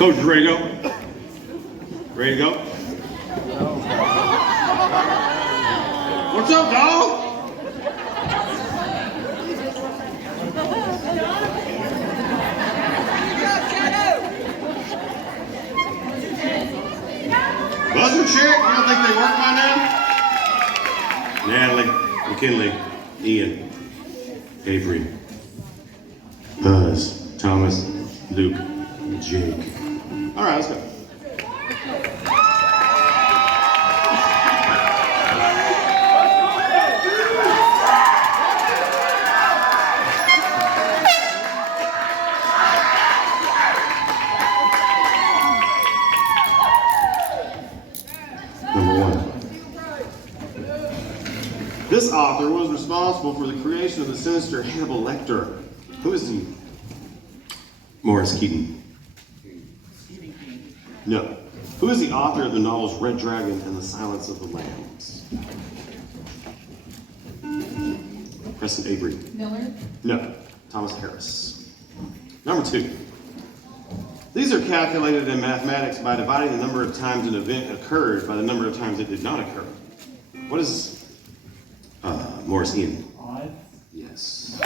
Coach, you ready to go? Ready to go? What's up, dog? Buzzer check? You don't think they work by now? Natalie, McKinley, Ian, Avery, Buzz, Thomas, Luke, Jake. All right, let's go. Number one. This author was responsible for the creation of the sinister Hannibal Lecter. Who is he? Morris Keaton. No. Who is the author of the novels Red Dragon and The Silence of the Lambs? Preston Avery. Miller. No. Thomas Harris. Number two. These are calculated in mathematics by dividing the number of times an event occurred by the number of times it did not occur. What is Morris Ian? Odds. Yes.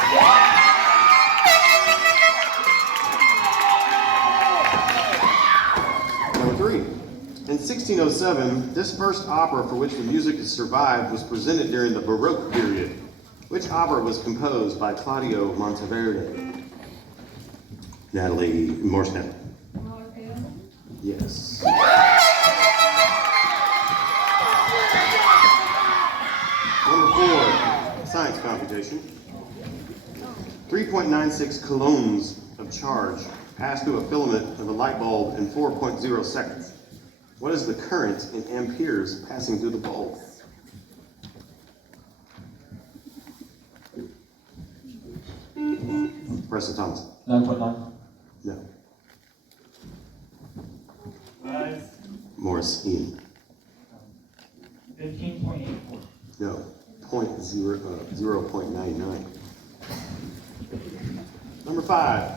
Number three. In 1607, this first opera for which the music has survived was presented during the Baroque period. Which opera was composed by Claudio Monteverde? Natalie Morse. Yes. Number four, science computation. 3.96 coulombs of charge pass through a filament of a light bulb in 4.0 seconds. What is the current in amperes passing through the bulb? Preston Thomas. 9.9. No. Odds. Morris Ian. 15.84. No. 0.99. Number five.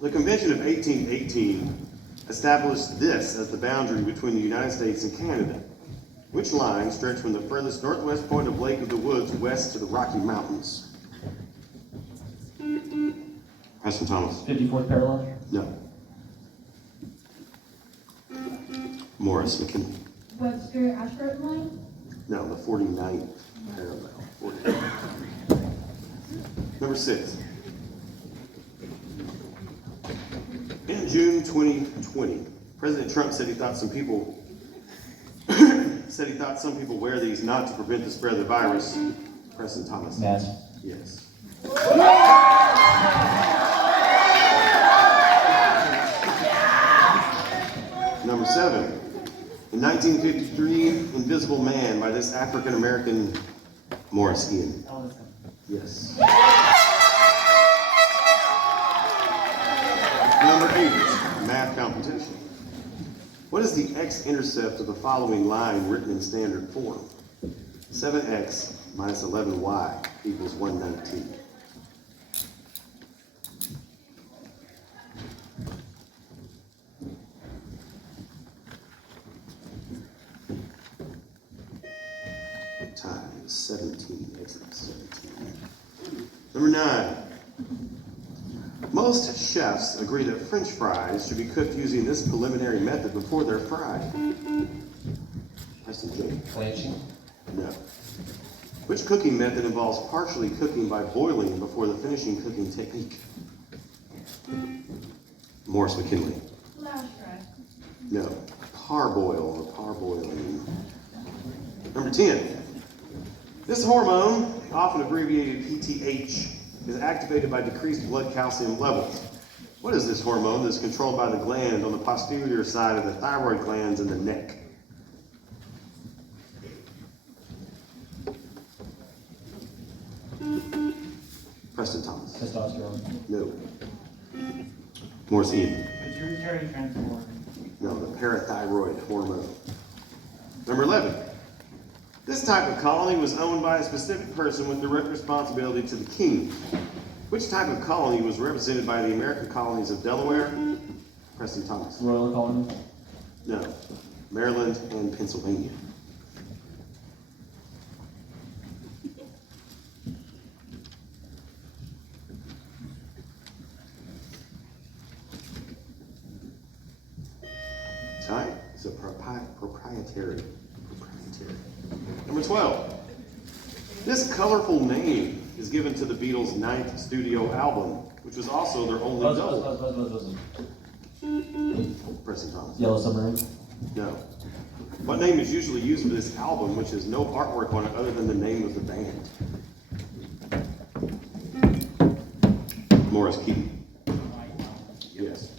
The Convention of 1818 established this as the boundary between the United States and Canada. Which line stretched from the furthest northwest point of Lake of the Woods west to the Rocky Mountains? Preston Thomas. 54th parallel. No. Morris McKinley. Webster Ashford line. No, the 49th parallel. 49th. Number six. In June 2020, President Trump said he thought some people wear these not to prevent the spread of the virus. Preston Thomas. Mask. Yes. Number seven. In 1953, Invisible Man by this African-American Morris Ian. Ellison. Yes. Number eight, math computation. What is the x-intercept of the following line written in standard form? 7x minus 11y equals 119. Times 17, x equals 17. Number nine. Most chefs agree that French fries should be cooked using this preliminary method before they're fried. Preston Jake. Blanching. No. Which cooking method involves partially cooking by boiling before the finishing cooking technique? Morris McKinley. Flash fry. No. Parboil or parboiling. Number 10. This hormone, often abbreviated PTH, is activated by decreased blood calcium levels. What is this hormone that's controlled by the gland on the posterior side of the thyroid glands in the neck? Preston Thomas. Testosterone. No. Morris Ian. Pituitary transport. No, the parathyroid hormone. Number 11. This type of colony was owned by a specific person with direct responsibility to the king. Which type of colony was represented by the American colonies of Delaware, Preston Thomas. Royal Colony. No. Maryland and Pennsylvania. Time is a proprietary. Number 12. This colorful name is given to the Beatles' 9th studio album, which was also their only double. Preston Thomas. Yellow Submarine. No. What name is usually used for this album, which has no artwork on it other than the name of the band? Morris Keaton. Yes.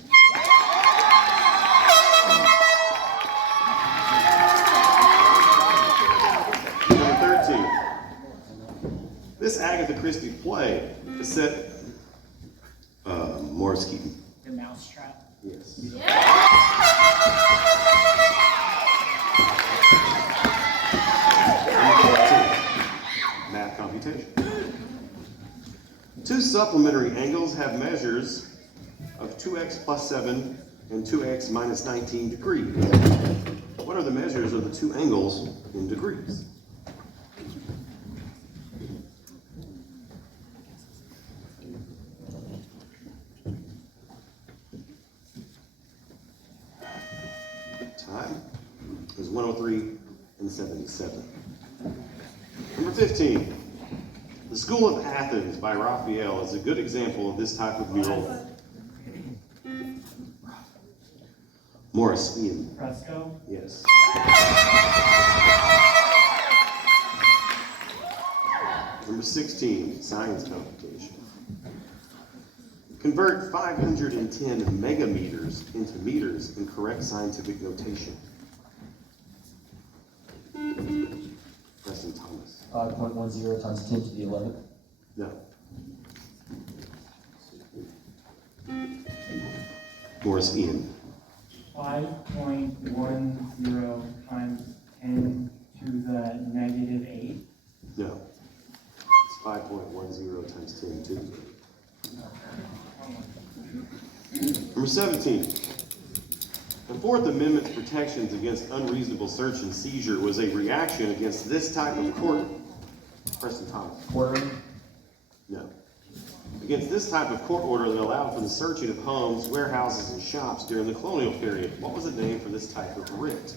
Number 13. This Agatha Christie play is set. Morris Keaton. The Mousetrap. Yes. Math computation. Two supplementary angles have measures of 2x plus 7 and 2x minus 19 degrees. What are the measures of the two angles in degrees? Time is 103 and 77. Number 15. The School of Athens by Raphael is a good example of this type of mural. Morris Ian. Fresco. Yes. Number 16. Science computation. Convert 510 megameters into meters in correct scientific notation. Preston Thomas. 5.10 times 10 to the 11th. No. Morris Ian. 5.10 times 10 to the negative 8. No. It's 5.10 times 10 to. Number 17. The Fourth Amendment's protections against unreasonable search and seizure was a reaction against this type of court. Preston Thomas. Quartering. No. Against this type of court order that allowed for the searching of homes, warehouses, and shops during the colonial period. What was the name for this type of writ?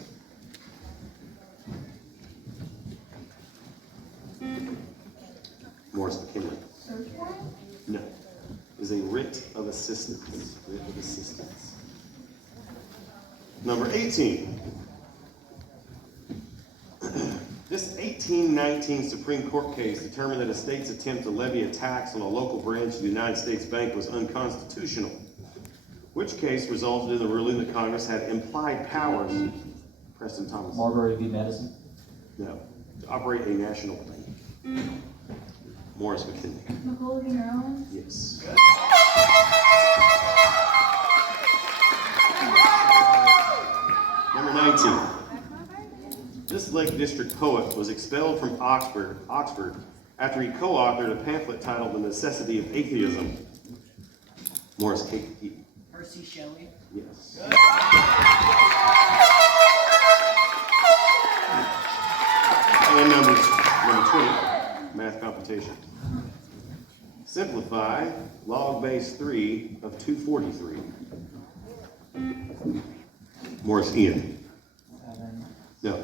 Morris McKinley. Search warrant? No. Is a writ of assistance. Writ of assistance. Number 18. This 1819 Supreme Court case determined that a state's attempt to levy a tax on a local branch of the United States Bank was unconstitutional. Which case resulted in the ruling that Congress had implied powers? Preston Thomas. Marbury v. Madison. No. To operate a national bank. Morris McKinley. McCullough v. Maryland? Yes. Number 19. This Lake District poet was expelled from Oxford after he co-authored a pamphlet titled The Necessity of Atheism. Morris Keaton. Percy Shelley. Yes. And number 20, math computation. Simplify log base 3 of 243. Morris Ian. 7. No.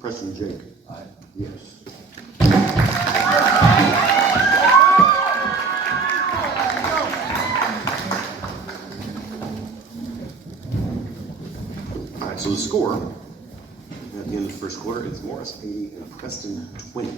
Preston Jake. 5. Yes. All right, so the score at the end of the first quarter is Morris 80 and Preston 20.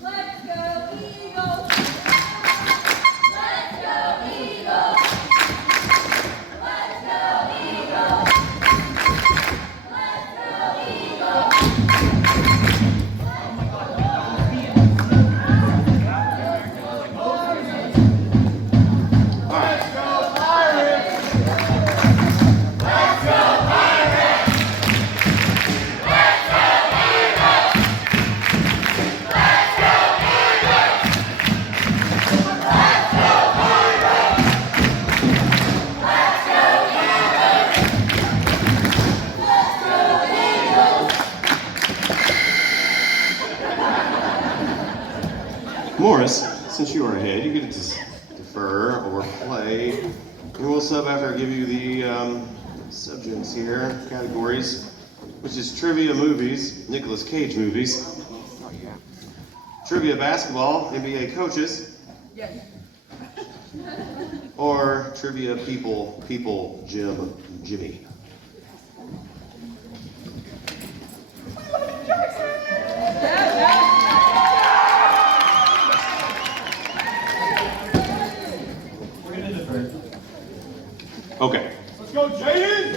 Let's go, Eagles! prefer or play. And we'll sub after I give you the subjects here, categories, which is trivia movies, Nicolas Cage movies, trivia basketball, NBA coaches, Yes. or trivia people, Jim, Jimmy. We're gonna defer. Okay. Let's go, Jaden!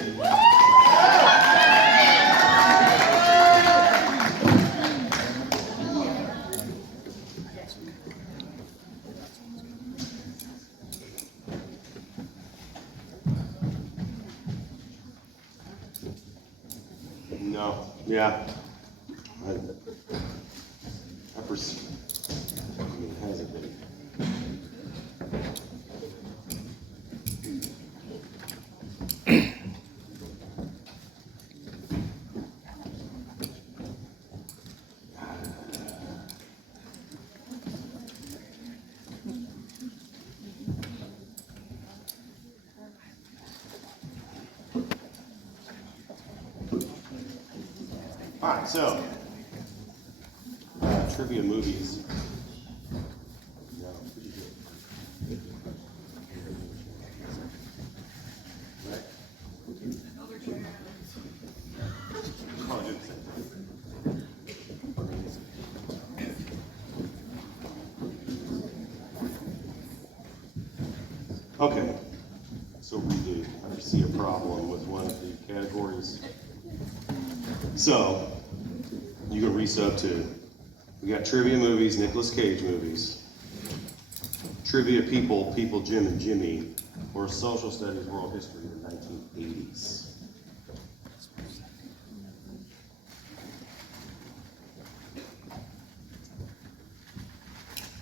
No. Yeah. I perceive. I mean, it hasn't been. All right, so trivia movies. Yeah, pretty good. Right? Probably do the same thing. Okay, so redo. I see a problem with one of the categories. So, you can resub to, we got trivia movies, Nicolas Cage movies, trivia people, Jim and Jimmy, or social studies, world history in the 1980s.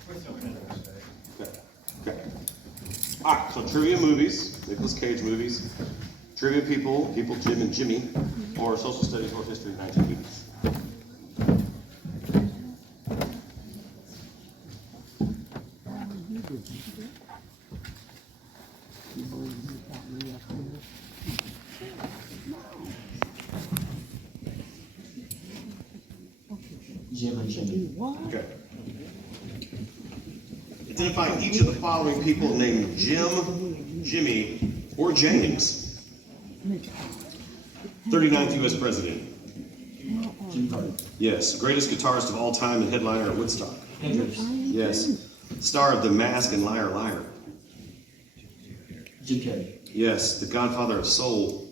We're still gonna defer. Okay, okay. All right, so trivia movies, Nicolas Cage movies, trivia people, Jim and Jimmy, or social studies, world history in the 1980s. Jim and Jimmy. Okay. Identify each of the following people named Jim, Jimmy, or James. 39th U.S. President. Jim Carter. Yes. Greatest guitarist of all time and headliner at Woodstock. Hendrix. Yes. Star of The Mask and Liar Liar. Jim Carrey. Yes. The Godfather of Soul.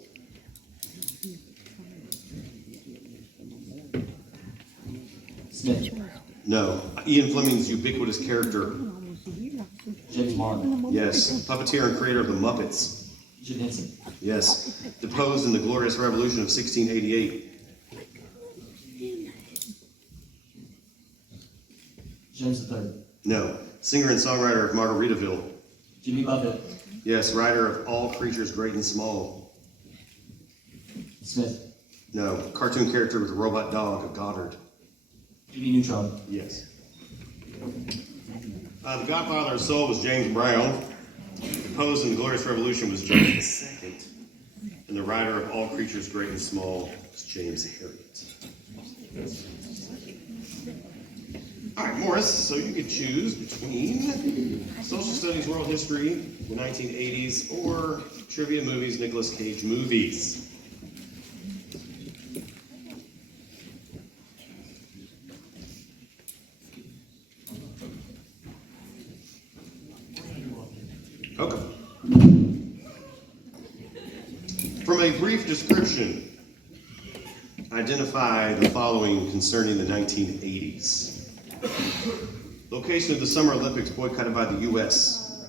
Smith. No. Ian Fleming's ubiquitous character. James Martin. Yes. Puppeteer and creator of The Muppets. Jim Henson. Yes. Deposed in the Glorious Revolution of 1688. James III. No. Singer and songwriter of Margaritaville. Jimmy Buffett. Yes. Writer of All Creatures Great and Small. Smith. No. Cartoon character with a robot dog of Goddard. Jimmy Neutron. Yes. The Godfather of Soul was James Brown. Deposed in the Glorious Revolution was James II. And the writer of All Creatures Great and Small was James Harriet. All right, Morris, so you could choose between social studies, world history, the 1980s, or trivia movies, Nicolas Cage movies. Okay. From a brief description, identify the following concerning the 1980s. Location of the Summer Olympics boycotted by the U.S.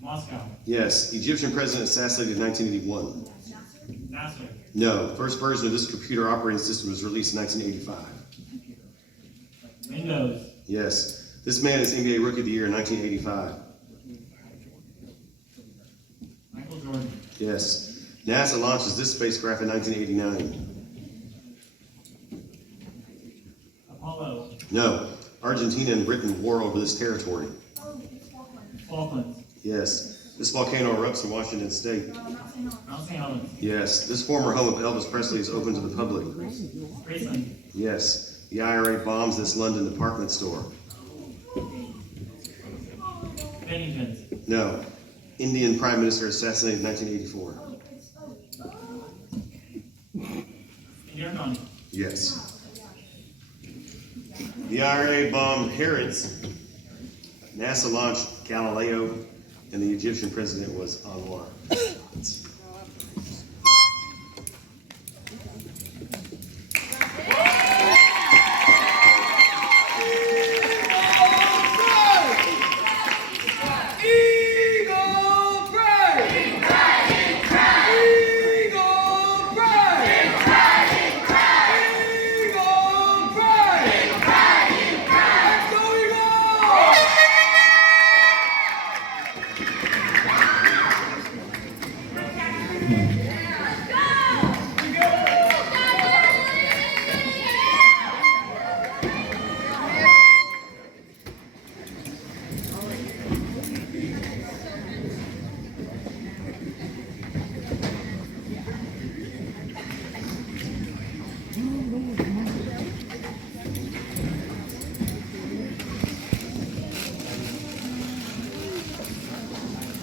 Moscow. Yes. Egyptian president assassinated in 1981. Nasser. No. First version of this computer operating system was released in 1985. Windows. Yes. This man is NBA Rookie of the Year in 1985. Michael Jordan. Yes. NASA launches this spacecraft in 1989. Apollo. No. Argentina and Britain war over this territory. Falklands. Yes. This volcano erupts in Washington State. Mount St. Helens. Yes. This former home of Elvis Presley is open to the public. Graceland. Yes. The IRA bombs this London department store. Bennington. No. Indian Prime Minister assassinated in 1984. Indira Gandhi. Yes. The IRA bombed Herod's. NASA launched Galileo, and the Egyptian president was Anwar.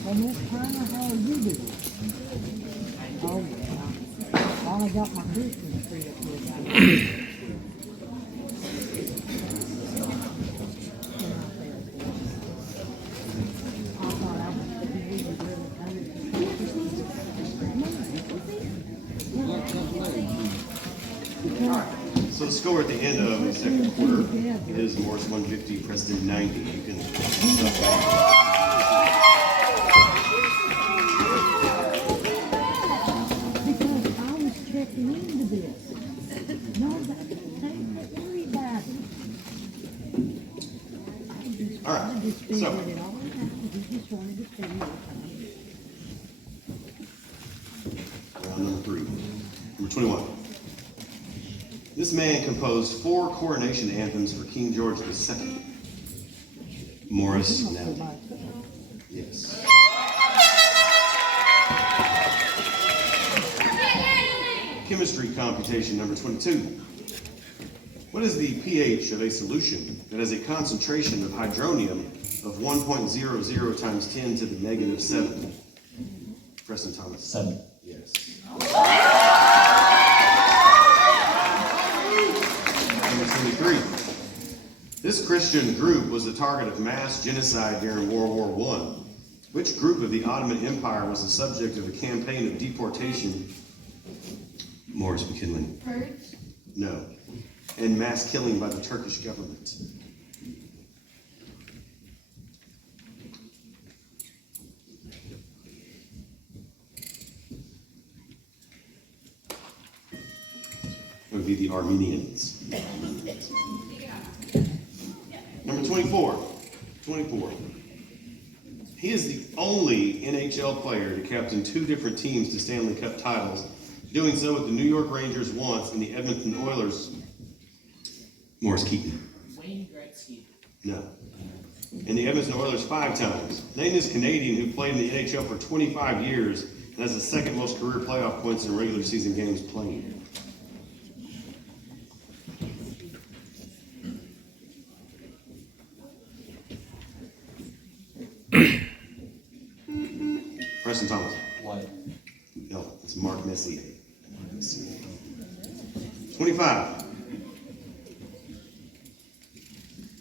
And this time, how are you doing? Oh, yeah. Well, I got my Christmas tree up here. I thought I was going to be really So the score at the end of the second quarter is Morris 150, Preston 90. You can stop that. because I was checking into this. No, don't worry about it. All right, I just figured so it all out. He just wanted to spend more time. round number 3. Number 21. This man composed 4 coronation anthems for King George II. Morris Nally. Yes. Chemistry computation number 22. What is the pH of a solution that has a concentration of hydronium of 1.00 times 10 to the negative 7? Preston Thomas. 7. Yes. Number 23. This Christian group was the target of mass genocide during World War I. Which group of the Ottoman Empire was the subject of a campaign of deportation? Morris McKinley. Purge? No. And mass killing by the Turkish government. It would be the Armenians. Number 24. 24. He is the only NHL player to captain 2 different teams to Stanley Cup titles, doing so with the New York Rangers once and the Edmonton Oilers. Morris Keaton. Wayne Gretzky. No. And the Edmonton Oilers 5 times. Name this Canadian who played in the NHL for 25 years and has the second most career playoff points in regular season games played. Preston Thomas. White. No, it's Mark Messier. 25.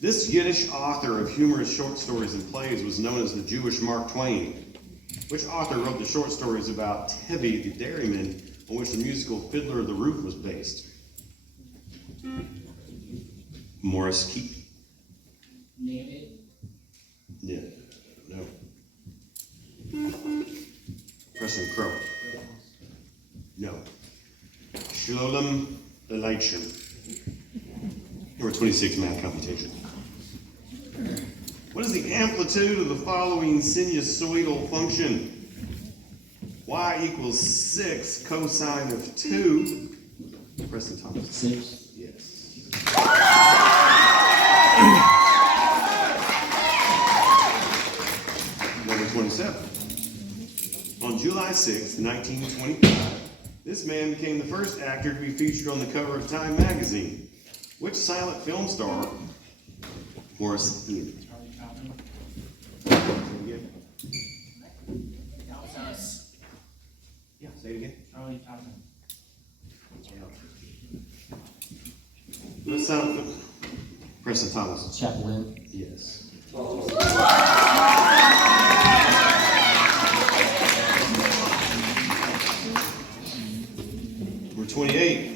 This Yiddish author of humorous short stories and plays was known as the Jewish Mark Twain. Which author wrote the short stories about Tebby the dairyman, on which the musical Fiddler of the Roof was based? Morris Keaton. Name it. Yeah. No. Preston Crowe. No. Shalom Elisha. Number 26, math computation. What is the amplitude of the following sinusoidal function? Y equals 6 cosine of 2. Preston Thomas. 6. Yes. Number 27. On July 6, 1925, this man became the first actor to be featured on the cover of Time magazine. Which silent film star? Morris Ian. Charlie Chaplin. That was us. Yeah, say it again. Charlie Chaplin. What sound? Preston Thomas. Chaplin. Yes. Number 28.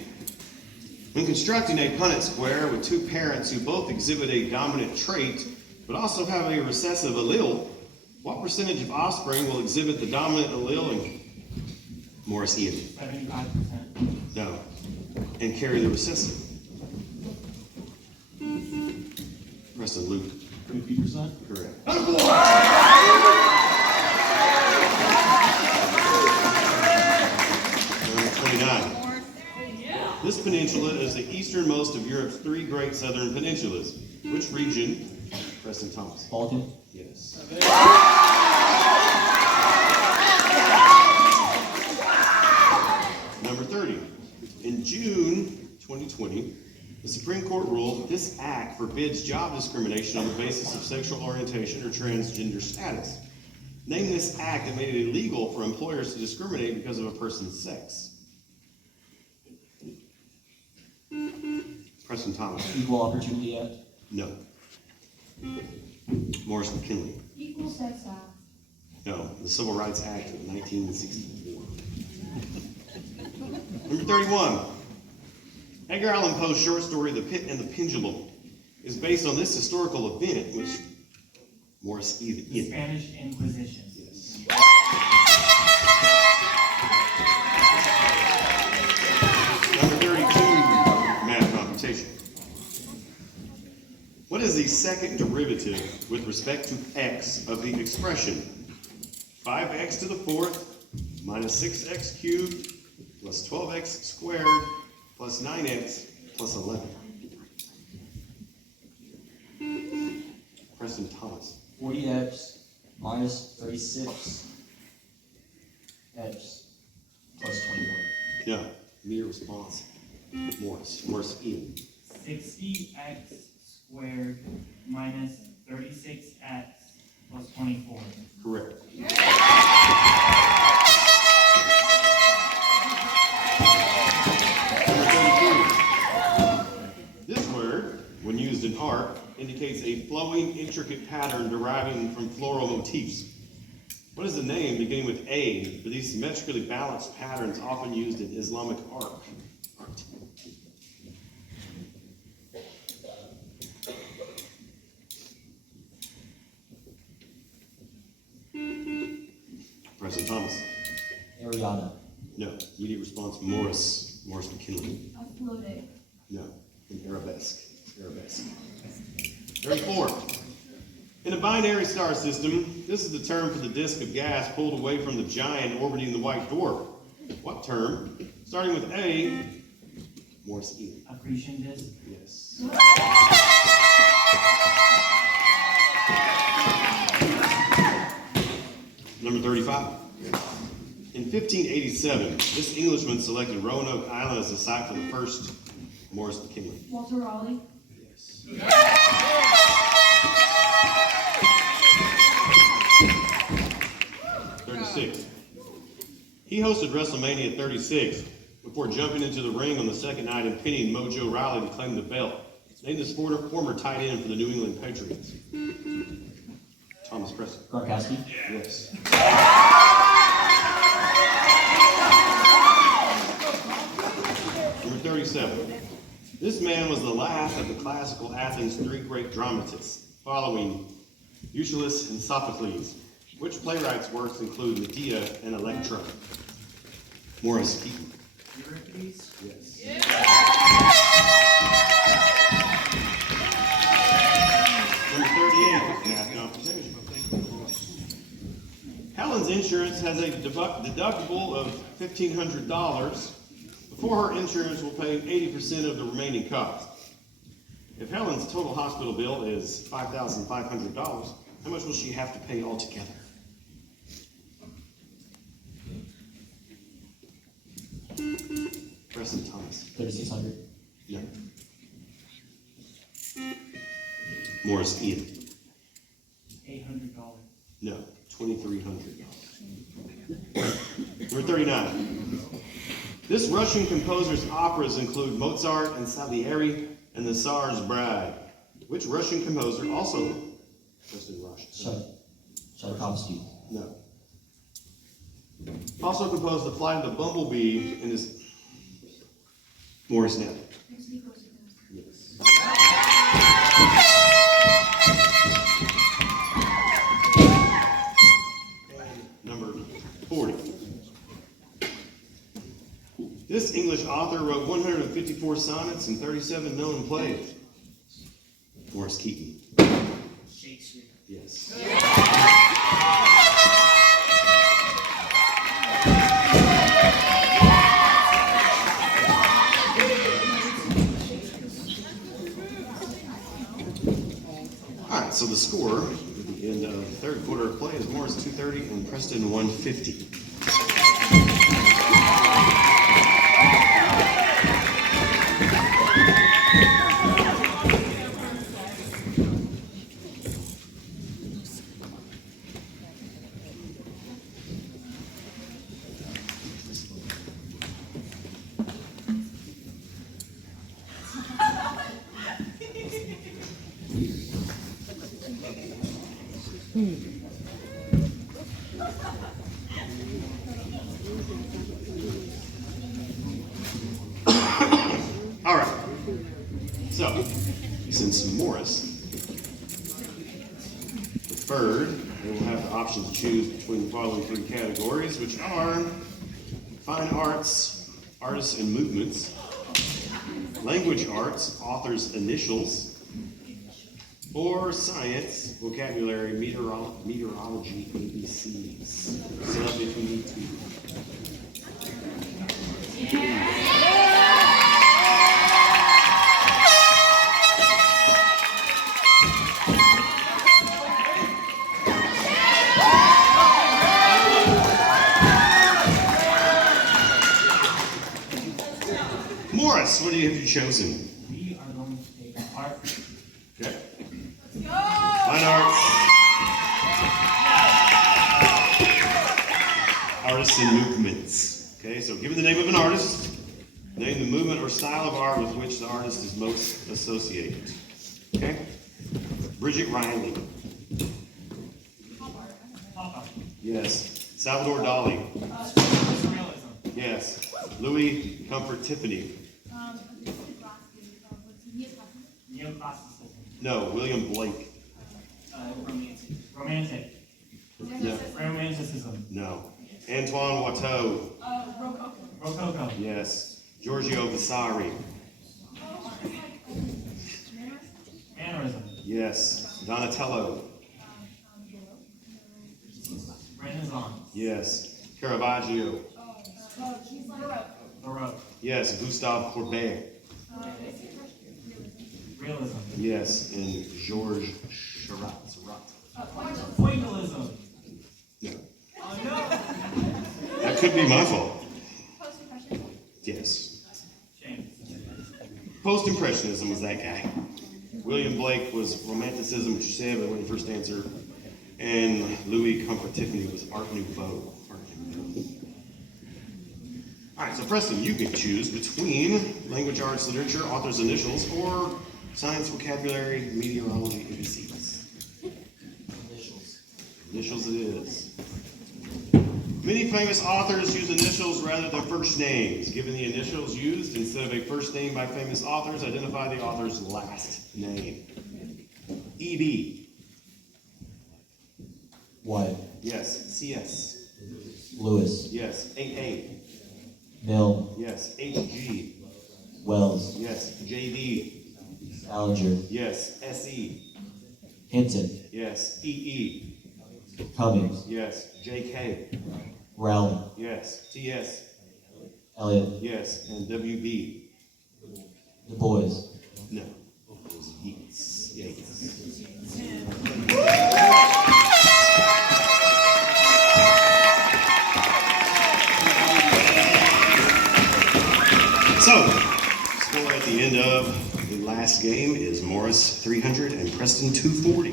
When constructing a Punnett square with two parents who both exhibit a dominant trait, but also have a recessive allele, what percentage of offspring will exhibit the dominant allele in Morris Ian? 75%. No. And carry the recessive? Preston Luke. 50%. Correct. Number 29. This peninsula is the easternmost of Europe's three great southern peninsulas. Which region? Preston Thomas. Balkan. Yes. Number 30. In June 2020, the Supreme Court ruled that this act forbids job discrimination on the basis of sexual orientation or transgender status. Name this act that made it illegal for employers to discriminate because of a person's sex. Preston Thomas. Equal Opportunity Act. No. Morris McKinley. Equal sex act. No. The Civil Rights Act of 1964. Number 31. Edgar Allan Poe's short story, The Pit and the Pendulum, is based on this historical event, which Morris The Ian. Spanish Inquisition. Yes. Number 32, math computation. What is the second derivative with respect to x of the expression 5x to the fourth minus 6x cubed plus 12x squared plus 9x plus 11? Preston Thomas. 40x minus 36x plus 24. No. Immediate response. Morris Ian. 60x squared minus 36x plus 24. Correct. Number 32. This word, when used in art, indicates a flowing, intricate pattern deriving from floral motifs. What is the name beginning with A for these symmetrically balanced patterns often used in Islamic art? Preston Thomas. Ariana. No. Immediate response, Morris McKinley. Athletic. No. In arabesque. 34. In a binary star system, this is the term for the disk of gas pulled away from the giant orbiting the white dwarf. What term? Starting with A, Morris Ian. Accretion disk. Yes. Number 35. In 1587, this Englishman selected Roanoke Island as the site for the first Morris McKinley. Walter Raleigh. Yes. 36. He hosted WrestleMania 36 before jumping into the ring on the second night and pinning Mojo Rawley to claim the belt. Named the former tight end for the New England Patriots. Thomas Preston. Gronkowski. Yes. Number 37. This man was the last of the classical Athens' three great dramatists, following Aeschylus and Sophocles. Which playwrights' works include Medea and Electra? Morris Keaton. Euripides. Yes. Number 38, math computation. Helen's insurance has a deductible of $1,500. Before her insurance will pay 80% of the remaining cost. If Helen's total hospital bill is $5,500, how much will she have to pay altogether? Preston Thomas. 3,600. No. Morris Ian. $800. No. $2,300. Number 39. This Russian composer's operas include Mozart and Salieri and the Tsar's Bride. Which Russian composer also just in Russia? Tchaikovsky. No. Also composed The Flight of the Bumblebee in his Morris Knapp. Yes. And number 40. This English author wrote 154 sonnets and 37 known plays. Morris Keaton. Shakespeare. Yes. All right, so the score at the end of the third quarter of play is Morris 230 and Preston 150. All right. So, since Morris deferred, they will have the option to choose between the following three categories, which are fine arts, artists and movements, language arts, authors' initials, or science, vocabulary, meteorology, ABCs. Sub if you need to. Morris, what have you chosen? We are going to take art. Okay. Fine arts. Artists and movements. Okay, so given the name of an artist, name the movement or style of art with which the artist is most associated. Okay? Bridget Riley. Papa. Yes. Salvador Dali. Surrealism. Yes. Louis Comfort Tiffany. Neoclassicism. No. William Blake. Romantic. No. Romanticism. No. Antoine Watteau. Rococo. Yes. Giorgio Vasari. Mannerism. Yes. Donatello. Renaissance. Yes. Caravaggio. Baroque. Yes. Gustave Courbet. Realism. Yes. And Georges Seurat. Pointillism. No. Oh no! That could be my fault. Yes. Shame. Post-Impressionism was that guy. William Blake was Romanticism, which you said, but when the first answer. And Louis Comfort Tiffany was Art Nouveau. All right, so Preston, you can choose between language arts, literature, author's initials, or science, vocabulary, meteorology, ABCs. Initials. Initials it is. Many famous authors use initials rather than first names. Given the initials used instead of a first name by famous authors, identify the author's last name. E.B. White. Yes. C.S. Lewis. Yes. A.A. Milne. Yes. H.G. Wells. Yes. J.D. Allinger. Yes. S.E. Hinton. Yes. E.E. Cummings. Yes. J.K. Rowley. Yes. T.S. Eliot. Yes. And W.B. Du Bois. No. It was Yeats. Yates. last game is Morris 300 and Preston 240.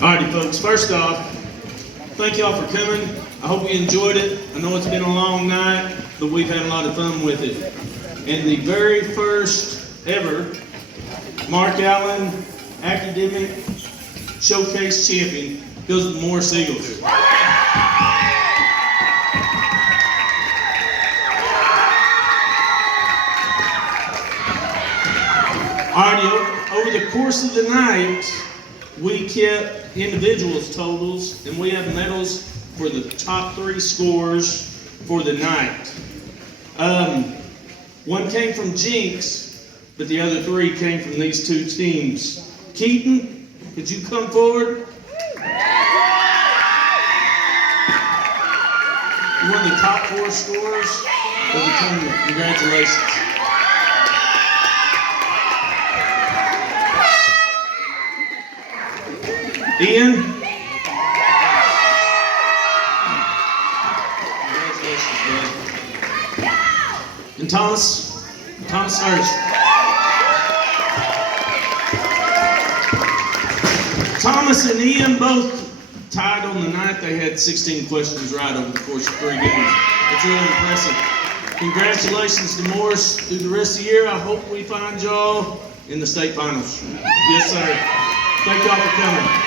Alrighty, folks, first off, thank y'all for coming. I hope you enjoyed it. I know it's been a long night, but we've had a lot of fun with it. And the very first ever Mark Allen Academic Showcase Champion goes to the Morris Eagles. Alrighty, over the course of the night, we kept individuals totals, and we have medals for the top 3 scorers for the night. One came from Jinx, but the other 3 came from these 2 teams. Keaton, could you come forward? You're one of the top 4 scorers of the tournament. Congratulations. Ian? Congratulations, man. And Thomas Hurst. Thomas and Ian both tied on the night. They had 16 questions right over the course of 3 games. That's really impressive. Congratulations to Morris through the rest of the year. I hope we find y'all in the state finals. Yes, sir. Thank y'all for coming.